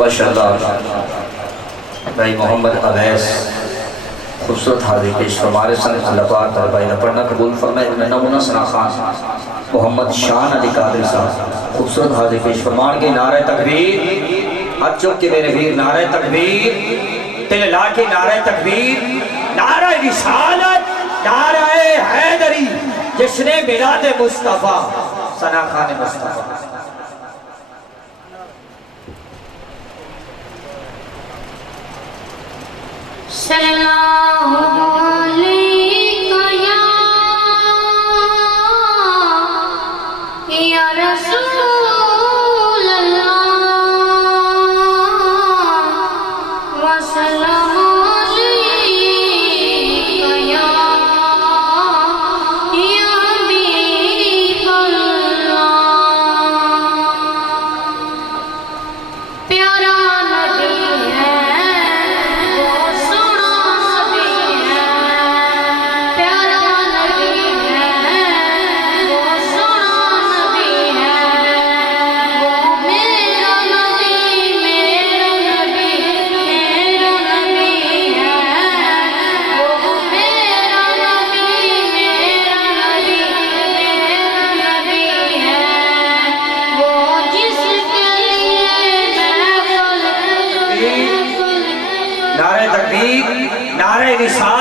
माशाअल्लाह भाई मोहम्मद अवैस खूबसूरत हाजिर पेश हमारे संग अल्लाह पाक भाई ने पढ़ना कबूल फरमाए। मैं नमूना सना खान मोहम्मद शान अली कादरी साहब खूबसूरत हाजिर पेश फरमान के नारे तकबीर, हाथ चुक के मेरे वीर नारे तकबीर, तिल ला के नारे तकबीर, नारा रिसालत, नारा हैदरी, जिसने मिलाद मुस्तफा सना खान मुस्तफा। सल्लल्लाहु